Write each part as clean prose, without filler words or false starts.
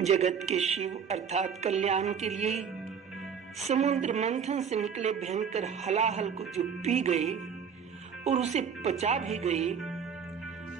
जगत के शिव अर्थात कल्याण के लिए समुद्र मंथन से निकले भयंकर हलाहल को जो पी गए और उसे पचा भी गए,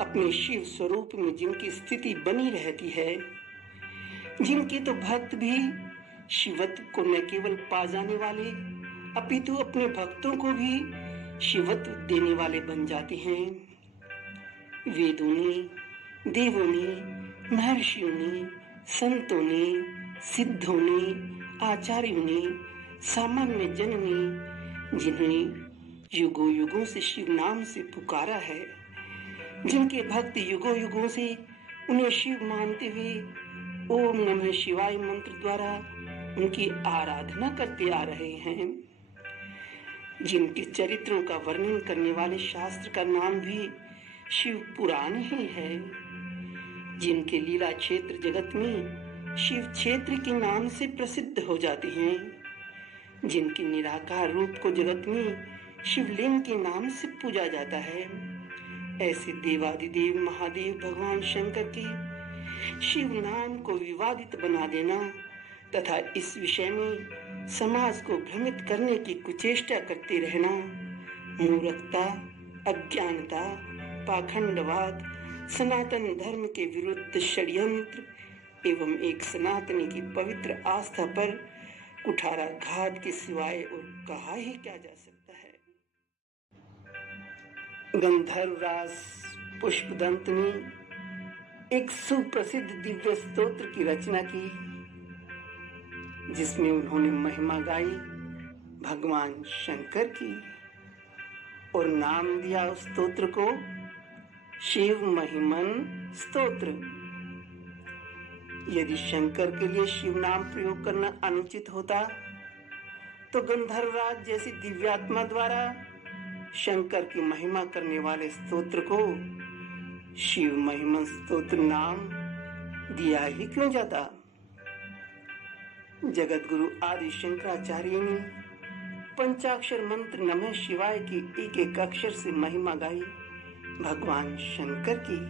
अपने शिव स्वरूप में जिनकी स्थिति बनी रहती है, जिनके तो भक्त भी शिवत्व को न केवल पा जाने वाले अपितु अपने भक्तों को भी शिवत्व देने वाले बन जाते हैं। वेदों ने, देवों ने, महर्षियों ने, संतों ने, सिद्धों ने, आचार्यों ने, सामान्य जन ने, जिन्हें युगों युगों से शिव नाम से पुकारा है, जिनके भक्त युगों युगों से उन्हें शिव मानते हुए ओम नमः शिवाय मंत्र द्वारा उनकी आराधना करते आ रहे हैं, जिनके चरित्रों का वर्णन करने वाले शास्त्र का नाम भी शिव पुराण ही है, जिनके लीला क्षेत्र जगत में शिव क्षेत्र के नाम से प्रसिद्ध हो जाते हैं, जिनके निराकार रूप को जगत में शिवलिंग के नाम से पूजा जाता है, ऐसे देवादिदेव महादेव भगवान शंकर के शिव नाम को विवादित बना देना तथा इस विषय में समाज को भ्रमित करने की कुचेष्टा करते रहना मूर्खता, अज्ञानता, पाखंडवाद, सनातन धर्म के विरुद्ध षड्यंत्र एवं एक सनातनी की पवित्र आस्था पर कुठाराघात के सिवाय और कहा ही क्या जा सकता है। गंधर्वराज पुष्पदंत ने एक सुप्रसिद्ध दिव्य स्तोत्र की रचना की, जिसमें उन्होंने महिमा गाई भगवान शंकर की और नाम दिया उस स्तोत्र को शिव महिमन स्तोत्र। यदि शंकर के लिए शिव नाम प्रयोग करना अनुचित होता तो गंधर्वराज जैसी दिव्यात्मा द्वारा शंकर की महिमा करने वाले स्तोत्र को शिव महिमन स्तोत्र नाम दिया ही क्यों जाता। जगत गुरु आदि शंकराचार्य ने पंचाक्षर मंत्र नमः शिवाय की एक एक अक्षर से महिमा गाई भगवान शंकर की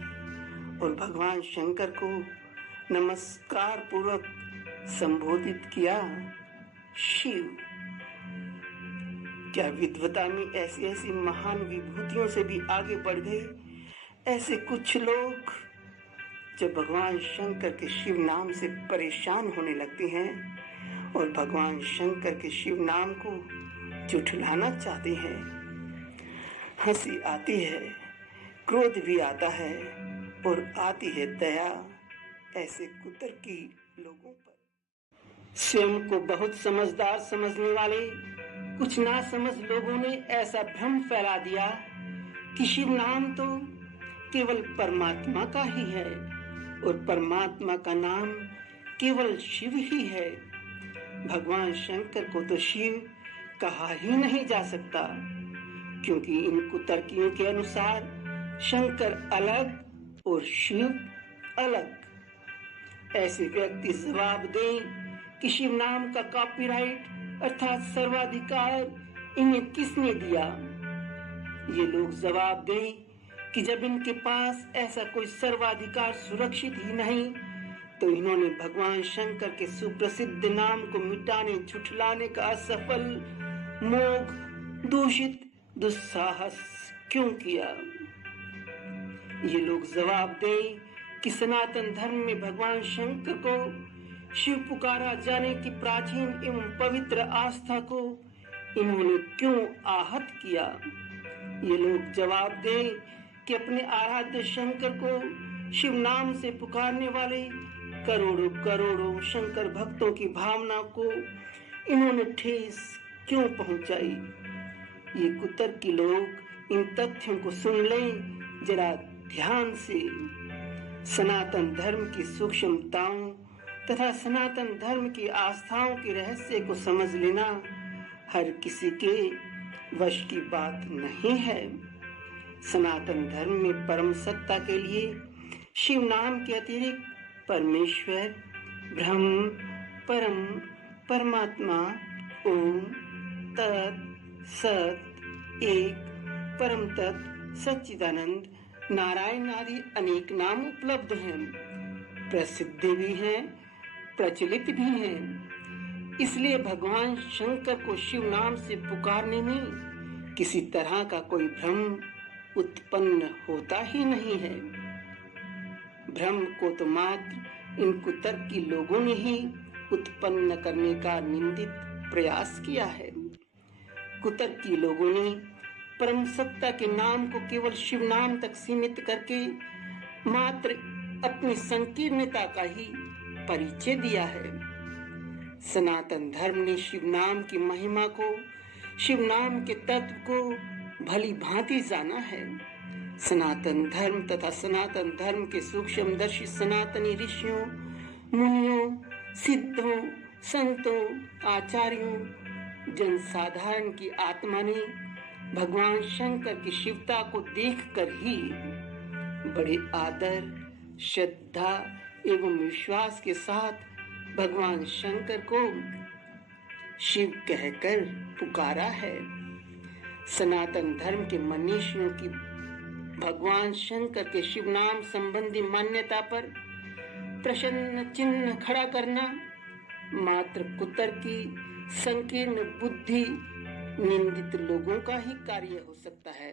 और भगवान शंकर को नमस्कार पूर्वक संबोधित किया शिव। क्या विद्वता में ऐसी ऐसी महान विभूतियों से भी आगे बढ़ गए ऐसे कुछ लोग जब भगवान शंकर के शिव नाम से परेशान होने लगते हैं और भगवान शंकर के शिव नाम को झुठलाना चाहते हैं। हंसी आती है, क्रोध भी आता है और आती है दया ऐसे कुतर्की लोगों पर। स्वयं को बहुत समझदार समझने वाले कुछ ना समझ लोगों ने ऐसा भ्रम फैला दिया कि शिव नाम तो केवल परमात्मा का ही है और परमात्मा का नाम केवल शिव ही है। भगवान शंकर को तो शिव कहा ही नहीं जा सकता, क्योंकि इन कुतर्कियों के अनुसार शंकर अलग और शिव अलग। ऐसे व्यक्ति जवाब दें कि शिव नाम का कॉपीराइट अर्थात सर्वाधिकार इन्हें किसने दिया। ये लोग जवाब दें कि जब इनके पास ऐसा कोई सर्वाधिकार सुरक्षित ही नहीं तो इन्होंने भगवान शंकर के सुप्रसिद्ध नाम को मिटाने झुठलाने का असफल मोघ दूषित दुस्साहस क्यों किया। ये लोग जवाब दें कि सनातन धर्म में भगवान शंकर को शिव पुकारा जाने की प्राचीन एवं पवित्र आस्था को इन्होंने क्यों आहत किया। ये लोग जवाब दें कि अपने आराध्य शंकर को शिव नाम से पुकारने वाले करोड़ों करोड़ों शंकर भक्तों की भावना को इन्होंने ठेस क्यों पहुंचाई। ये कुतर्की लोग इन तथ्यों को सुन लें जरा ध्यान से। सनातन धर्म की सूक्ष्मताओं तथा सनातन धर्म की आस्थाओं के रहस्य को समझ लेना हर किसी के वश की बात नहीं है। सनातन धर्म में परम सत्ता के लिए शिव नाम के अतिरिक्त परमेश्वर, ब्रह्म, परम, परमात्मा, ओम, तत्, सत, एक, परम तत्व, सच्चिदानंद, नारायण आदि अनेक नाम उपलब्ध हैं, प्रसिद्ध भी हैं प्रचलित भी हैं। इसलिए भगवान शंकर को शिव नाम से पुकारने में किसी तरह का कोई भ्रम उत्पन्न होता ही नहीं है। भ्रम को तो मात्र इन कुतर्की लोगों ने ही उत्पन्न करने का निंदित प्रयास किया है। कुतर्की लोगों ने परम सत्ता के नाम को केवल शिव नाम तक सीमित करके मात्र अपनी संकीर्णता का ही परिचय दिया है। सनातन धर्म ने शिव नाम की महिमा को, शिव नाम के तत्व को भली भांति जाना है। सनातन धर्म तथा सनातन धर्म के सूक्ष्मदर्शी सनातनी ऋषियों, मुनियों, सिद्धों, संतों, आचार्यों, जनसाधारण की आत्मा ने भगवान शंकर की शिवता को देखकर ही बड़े आदर, श्रद्धा एवं विश्वास के साथ भगवान शंकर को शिव कहकर पुकारा है। सनातन धर्म के मनीषियों की भगवान शंकर के शिव नाम संबंधी मान्यता पर प्रश्न चिन्ह खड़ा करना मात्र कुतर्की, संकीर्ण बुद्धि, निंदित लोगों का ही कार्य हो सकता है।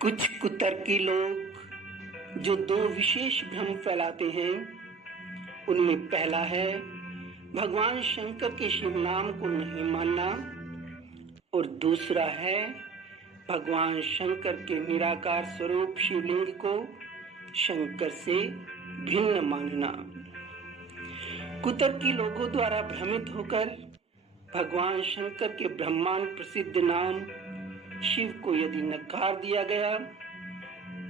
कुछ कुतर्की लोग जो दो विशेष भ्रम फैलाते हैं, उनमें पहला है भगवान शंकर के शिव नाम को नहीं मानना और दूसरा है भगवान शंकर के निराकार स्वरूप शिवलिंग को शंकर से भिन्न मानना। कुतर्की लोगों द्वारा भ्रमित होकर भगवान शंकर के ब्रह्मांड प्रसिद्ध नाम शिव को यदि नकार दिया गया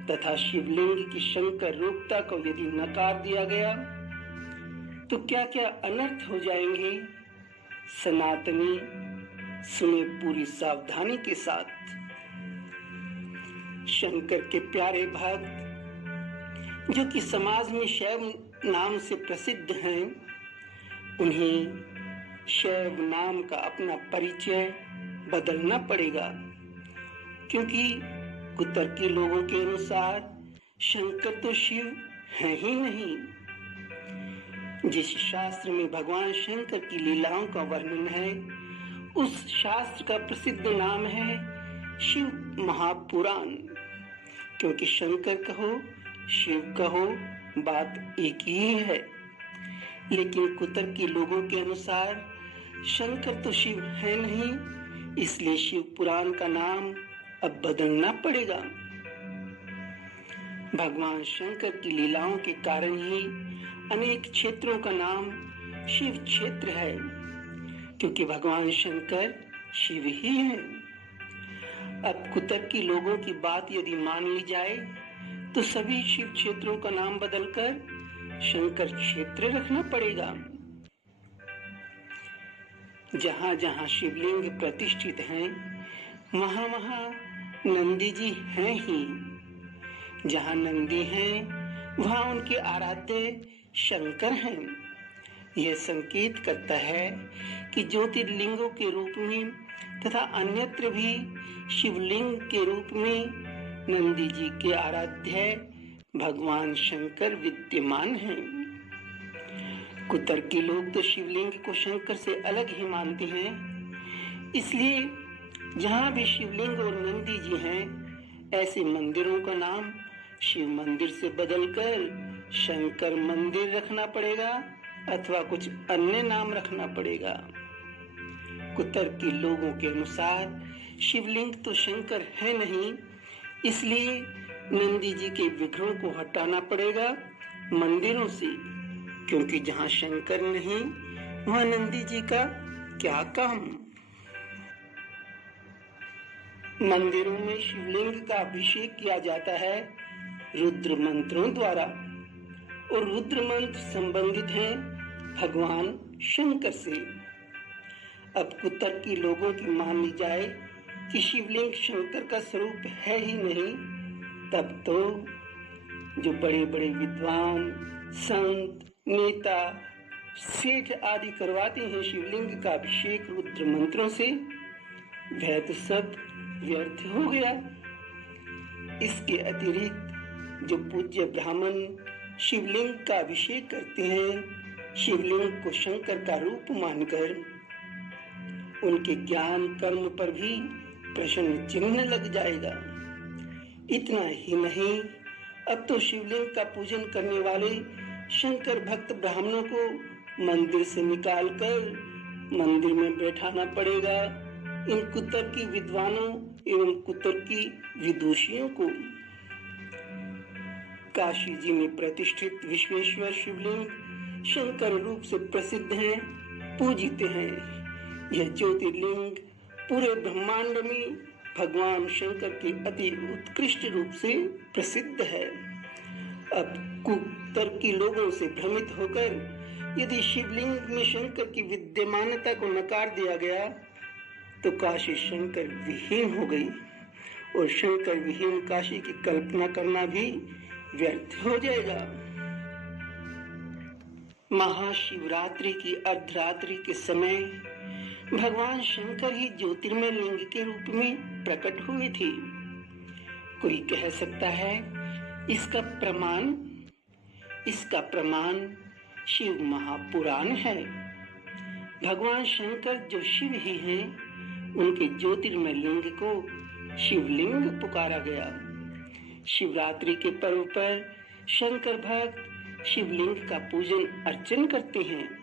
तथा शिवलिंग की शंकर रूपता को यदि नकार दिया गया तो क्या क्या अनर्थ हो जाएंगे। सनातनी सुने पूरी सावधानी के साथ। शंकर के प्यारे भक्त जो कि समाज में शैव नाम से प्रसिद्ध हैं, उन्हें शैव नाम का अपना परिचय बदलना पड़ेगा, क्योंकि कुतर्की लोगों के अनुसार शंकर तो शिव है ही नहीं। जिस शास्त्र में भगवान शंकर की लीलाओं का वर्णन है, उस शास्त्र का प्रसिद्ध नाम है शिव महापुराण। क्योंकि शंकर कहो, शिव कहो, बात एक ही है। लेकिन कुतर्की लोगों के अनुसार शंकर तो शिव है नहीं, इसलिए शिव पुराण का नाम अब बदलना पड़ेगा। भगवान शंकर की लीलाओं के कारण ही अनेक क्षेत्रों का नाम शिव क्षेत्र है, क्योंकि भगवान शंकर शिव ही हैं। अब कुतर्की लोगों की बात यदि मान ली जाए तो सभी शिव क्षेत्रों का नाम बदलकर शंकर क्षेत्र रखना पड़ेगा। जहां जहां शिवलिंग प्रतिष्ठित हैं, वहां वहां नंदी जी हैं ही। जहां नंदी हैं, वहां उनके आराध्य शंकर हैं। यह संकेत करता है कि ज्योतिर्लिंगों के रूप में तथा अन्यत्र भी शिवलिंग के रूप में नंदी जी के आराध्य भगवान शंकर विद्यमान हैं। कुतर्की लोग तो शिवलिंग को शंकर से अलग ही मानते हैं, इसलिए जहां भी शिवलिंग और नंदी जी हैं, ऐसे मंदिरों का नाम शिव मंदिर से बदलकर शंकर मंदिर रखना पड़ेगा अथवा कुछ अन्य नाम रखना पड़ेगा। कुतर्की लोगों के अनुसार शिवलिंग तो शंकर है नहीं, इसलिए नंदी जी के विग्रहों को हटाना पड़ेगा मंदिरों से, क्योंकि जहां शंकर नहीं वहां नंदी जी का क्या काम। मंदिरों में शिवलिंग का अभिषेक किया जाता है रुद्र मंत्रों द्वारा, और रुद्र मंत्र संबंधित हैं भगवान शंकर से। अब कुतर्की लोगों की मान ली जाए कि शिवलिंग शंकर का स्वरूप है ही नहीं, तब तो जो बड़े बड़े विद्वान, संत, नेता, सेठ आदि करवाते हैं शिवलिंग का अभिषेक रुद्र मंत्रों से, वह तो सब व्यर्थ हो गया। इसके अतिरिक्त जो पूज्य ब्राह्मण शिवलिंग का अभिषेक करते हैं, शिवलिंग को शंकर का रूप मानकर उनके ज्ञान कर्म पर भी प्रश्न चिन्ह लग जाएगा। इतना ही नहीं, अब तो शिवलिंग का पूजन करने वाले शंकर भक्त ब्राह्मणों को मंदिर से निकालकर मंदिर में बैठाना पड़ेगा। इन कुतर्की विद्वानों एवं कुतर्की विदुषियों को काशी जी में प्रतिष्ठित विश्वेश्वर शिवलिंग शंकर रूप से प्रसिद्ध हैं, पूजित हैं। यह ज्योतिर्लिंग पूरे ब्रह्मांड में भगवान शंकर के अति उत्कृष्ट रूप से प्रसिद्ध है। अब कुतर्की लोगों से भ्रमित होकर यदि शिवलिंग में शंकर की विद्यमानता को नकार दिया गया तो काशी शंकर विहीन हो गई और शंकर विहीन काशी की कल्पना करना भी व्यर्थ हो जाएगा। महाशिवरात्रि की अर्धरात्रि के समय भगवान शंकर ही ज्योतिर्मय लिंग के रूप में प्रकट हुए थे। कोई कह सकता है इसका प्रमाण शिव महापुराण है। भगवान शंकर जो शिव ही हैं, उनके ज्योतिर्मय लिंग को शिवलिंग पुकारा गया। शिवरात्रि के पर्व पर शंकर भक्त शिवलिंग का पूजन अर्चन करते हैं।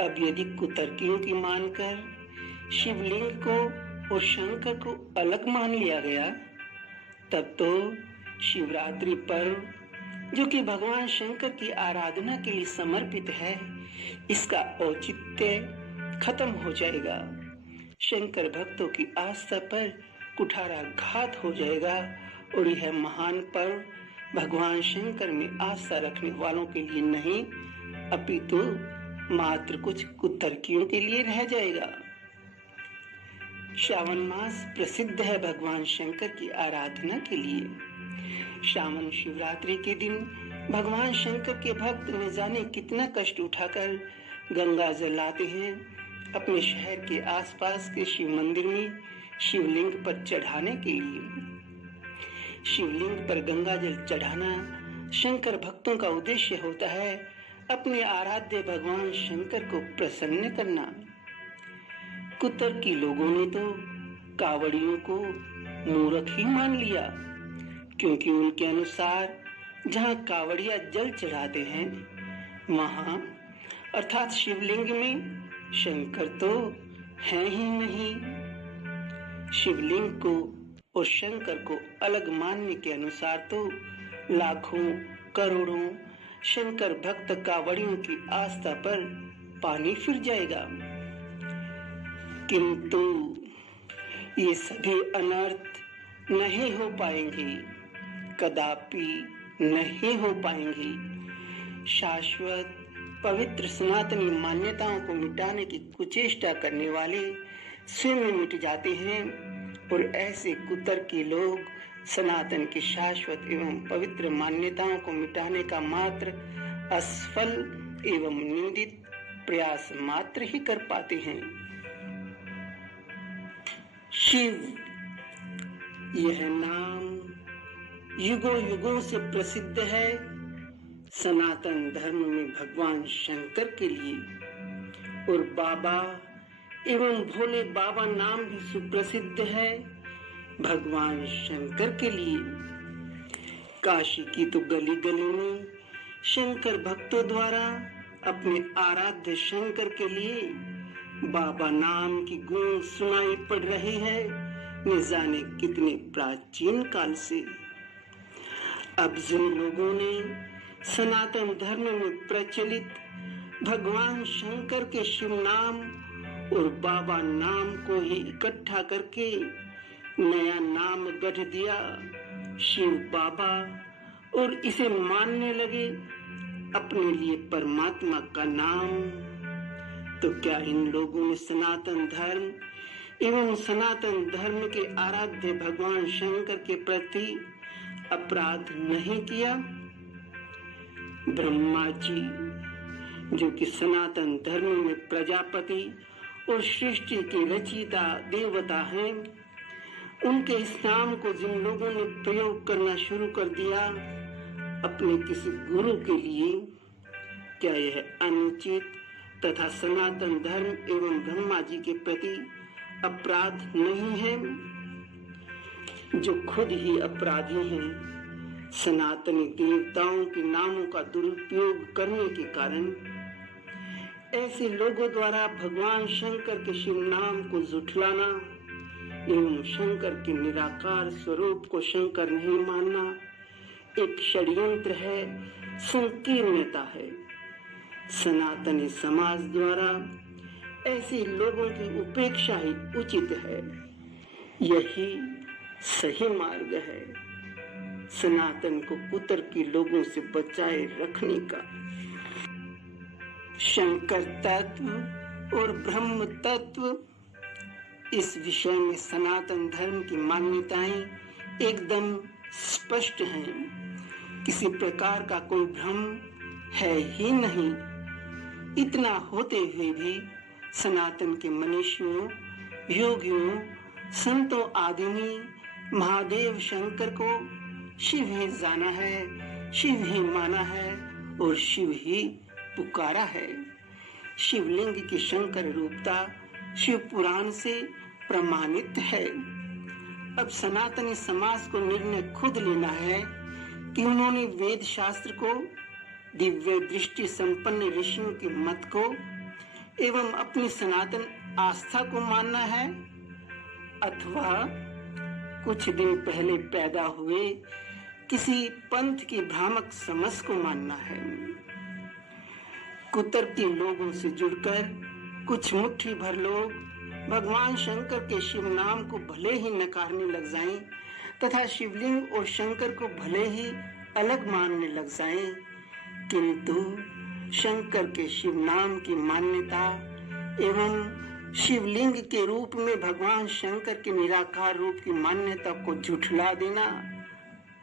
अब यदि कुतर्कियों की मानकर शिवलिंग को और शंकर को अलग मान लिया गया, तब तो शिवरात्रि पर्व जो कि भगवान शंकर की आराधना के लिए समर्पित है, इसका औचित्य खत्म हो जाएगा। शंकर भक्तों की आस्था पर कुठाराघात हो जाएगा और यह महान पर्व भगवान शंकर में आस्था रखने वालों के लिए नहीं, अपितु मात्र कुछ कुतर्कियों के लिए रह जाएगा। श्रावण मास प्रसिद्ध है भगवान शंकर की आराधना के लिए। श्रावण शिवरात्रि के दिन भगवान शंकर के भक्त न जाने कितना कष्ट उठाकर गंगा जल लाते हैं अपने शहर के आसपास के शिव मंदिर में शिवलिंग पर चढ़ाने के लिए। शिवलिंग पर गंगा जल चढ़ाना शंकर भक्तों का उद्देश्य होता है अपने आराध्य भगवान शंकर को प्रसन्न करना। कुतर्की लोगों ने तो कावड़ियों को मूर्ख ही मान लिया, क्योंकि उनके अनुसार जहाँ कावड़िया जल चढ़ाते हैं वहां अर्थात शिवलिंग में शंकर तो है ही नहीं। शिवलिंग को और शंकर को अलग मानने के अनुसार तो लाखों करोड़ों शंकर भक्त कावड़ियों की आस्था पर पानी फिर जाएगा। किंतु ये सभी अनर्थ नहीं हो पाएंगे, कदापि नहीं हो पाएंगे। शाश्वत पवित्र सनातनी मान्यताओं को मिटाने की कुचेष्टा करने वाले स्वयं मिट जाते हैं और ऐसे कुतर्की लोग सनातन की शाश्वत एवं पवित्र मान्यताओं को मिटाने का मात्र असफल एवं निंदित प्रयास मात्र ही कर पाते हैं। शिव, यह नाम युगों युगों से प्रसिद्ध है सनातन धर्म में भगवान शंकर के लिए, और बाबा एवं भोले बाबा नाम भी सुप्रसिद्ध है भगवान शंकर के लिए। काशी की तो गली गली में शंकर भक्तों द्वारा अपने आराध्य शंकर के लिए बाबा नाम की गूंज सुनाई पड़ रही है, न जाने कितने प्राचीन काल से। अब जिन लोगों ने सनातन धर्म में प्रचलित भगवान शंकर के शिव नाम और बाबा नाम को ही इकट्ठा करके नया नाम गढ़ दिया शिव बाबा, और इसे मानने लगे अपने लिए परमात्मा का नाम, तो क्या इन लोगों ने सनातन धर्म एवं सनातन धर्म के आराध्य भगवान शंकर के प्रति अपराध नहीं किया? ब्रह्मा जी जो कि सनातन धर्म में प्रजापति और सृष्टि के रचयिता देवता हैं, उनके इस नाम को जिन लोगों ने प्रयोग करना शुरू कर दिया, अपने किसी गुरु के लिए, क्या यह अनुचित तथा सनातन धर्म एवं ब्रह्मा जी के प्रति अपराध नहीं है? जो खुद ही अपराधी हैं, सनातनी देवताओं के नामों का दुरुपयोग करने के कारण ऐसे लोगों द्वारा भगवान शंकर के शिव नाम को झुठलाना एवं शंकर के निराकार स्वरूप को शंकर नहीं मानना एक षड्यंत्र है, संकीर्णता है। सनातनी समाज द्वारा ऐसे लोगों की उपेक्षा ही उचित है। यही सही मार्ग है सनातन को कुतर्की लोगों से बचाए रखने का। शंकर तत्व और ब्रह्म तत्व, इस विषय में सनातन धर्म की मान्यताएं एकदम स्पष्ट हैं। किसी प्रकार का कोई भ्रम है ही नहीं। इतना होते हुए भी सनातन के मनीषियों, योगियों, संतों आदि ने महादेव शंकर को शिव ही जाना है, शिव ही माना है और शिव ही पुकारा है। शिवलिंग की शंकर रूपता शिव पुराण से प्रमाणित है। अब सनातनी समाज को निर्णय खुद लेना है कि उन्होंने वेद शास्त्र को, दिव्य दृष्टि संपन्न ऋषियों के मत को एवं अपनी सनातन आस्था को मानना है अथवा कुछ दिन पहले पैदा हुए किसी पंथ की भ्रामक समझ को मानना है। कुतर्की लोगों से जुड़कर कुछ मुट्ठी भर लोग भगवान शंकर के शिव नाम को भले ही नकारने लग जाएं तथा शिवलिंग और शंकर को भले ही अलग मानने लग जाएं, किंतु शंकर के शिव नाम की मान्यता एवं शिवलिंग के रूप में भगवान शंकर के निराकार रूप की मान्यता को झुठला देना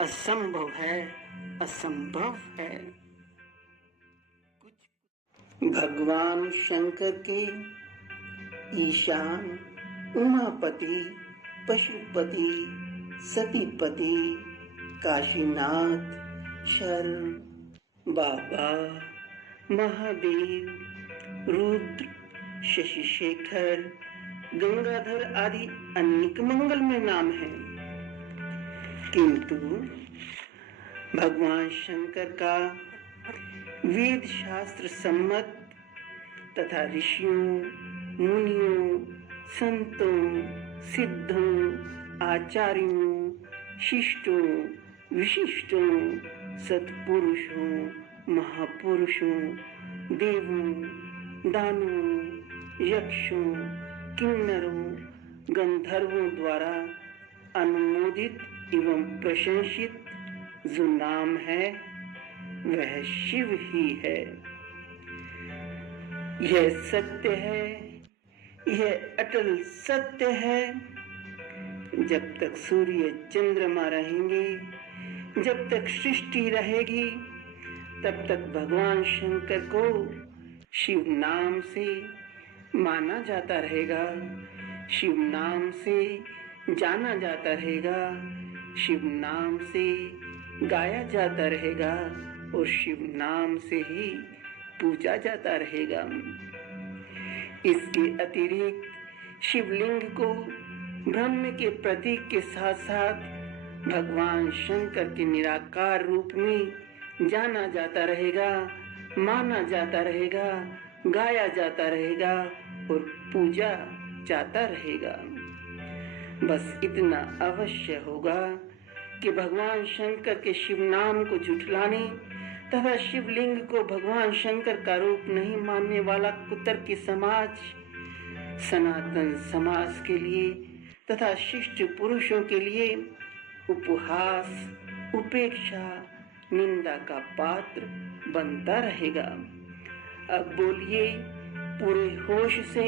असंभव है, असंभव है। भगवान शंकर के ईशान, उमापति, पशुपति, सतीपति, काशीनाथ, शरण, बाबा, महादेव, रुद्र, शशिशेखर, गंगाधर आदि अनेक मंगलमय नाम हैं, किंतु भगवान शंकर का वेद शास्त्र सम्मत तथा ऋषियों, मुनियों, संतों, सिद्धों, आचार्यों, शिष्टों, विशिष्टों, सत्पुरुषों, महापुरुषों, देवों, दानवों, यक्षों, किन्नरों, गंधर्वों द्वारा अनुमोदित एवं प्रशंसित जो नाम है वह शिव ही है। यह सत्य है, यह अटल सत्य है। जब तक सूर्य चंद्रमा रहेंगे, जब तक सृष्टि रहेगी, तब तक भगवान शंकर को शिव नाम से माना जाता रहेगा, शिव नाम से जाना जाता रहेगा, शिव नाम से गाया जाता रहेगा और शिव नाम से ही पूजा जाता रहेगा। इसके अतिरिक्त शिवलिंग को ब्रह्म के प्रतीक के साथ साथ भगवान शंकर के निराकार रूप में जाना जाता रहेगा, माना जाता रहेगा, गाया जाता रहेगा और पूजा जाता रहेगा। बस इतना अवश्य होगा कि भगवान शंकर के शिव नाम को झुठलाने तथा शिवलिंग को भगवान शंकर का रूप नहीं मानने वाला कुतर्की समाज सनातन समाज के लिए तथा शिष्ट पुरुषों के लिए उपहास, उपेक्षा, निंदा का पात्र बनता रहेगा। अब बोलिए पूरे होश से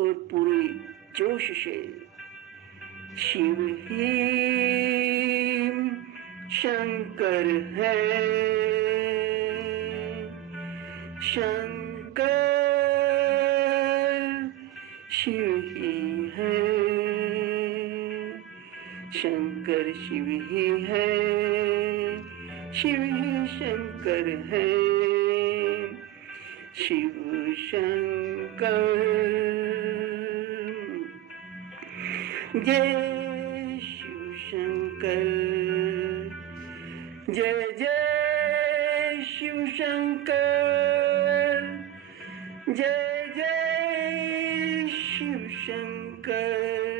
और पूरे जोश से, शिव ही शंकर है, शंकर शिव ही है, शंकर शिव ही है, शिव शंकर है, शिव शंकर। जय शिव शंकर, जय जय शिव शंकर, जय जय शिव शंकर।